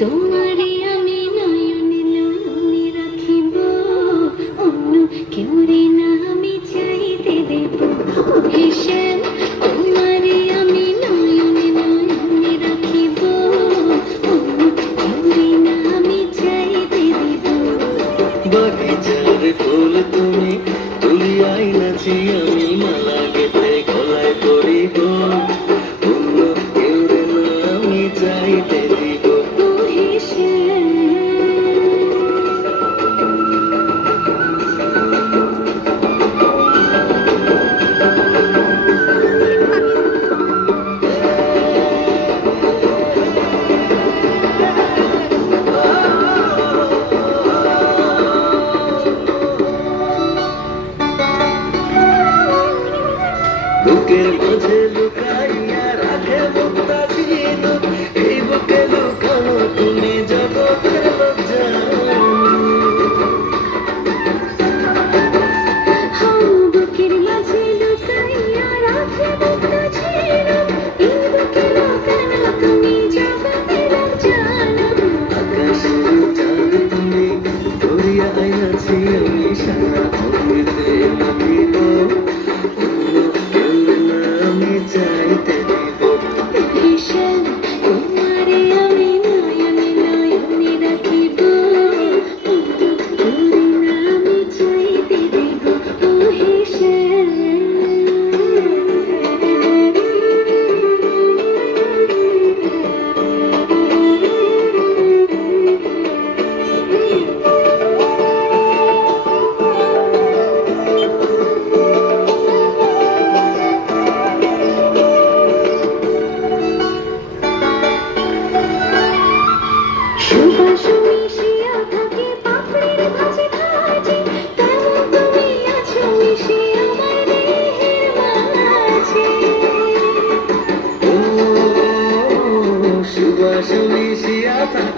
তোমারে আমি নয়নে নয়নে রাখিব, অন্য কেউরে না আমি চাইতে দেব। হেসেল তোমারে আমি নয়নে নয়নে রাখিব, অন্য কেউরে না আমি চাইতে দেব। বাগিচার ফুল তুমি তুলিয়াই নাচি আমি মালা গেতে গলায় পড়িব, অন্য কেউরে না আমি চাইতে দিব। ও হেসেল বুকের মাঝে লুকাইয়া রাখে মুক্তা ছিল, এই বুকে লুকানো তুমি জগতের লজ্জা। বুকের মাঝে লুকাইয়া রাখে মুক্তা ছিল, এই বুকে লুকানো তুমি জগতের জানো। আকাশের চাঁদ তুমি ধরিয়া আইনাছি আমি সারা অমৃতে মাখিব, অন্য কেউরে না আমি চাইতে দিব। হেসেল তোমারে আমি নয়নে নয়নে রাখিব, অন্য কেউরে না আমি চাইতে দেব। ও হেসেল সুবাস মিশিয়া থাকে পাপড়ির ভাঁজে ভাঁজে, তেমন তুমি আছো মিশে আমার দেহের মাঝে। ও সুবাস মিশিয়া থাকে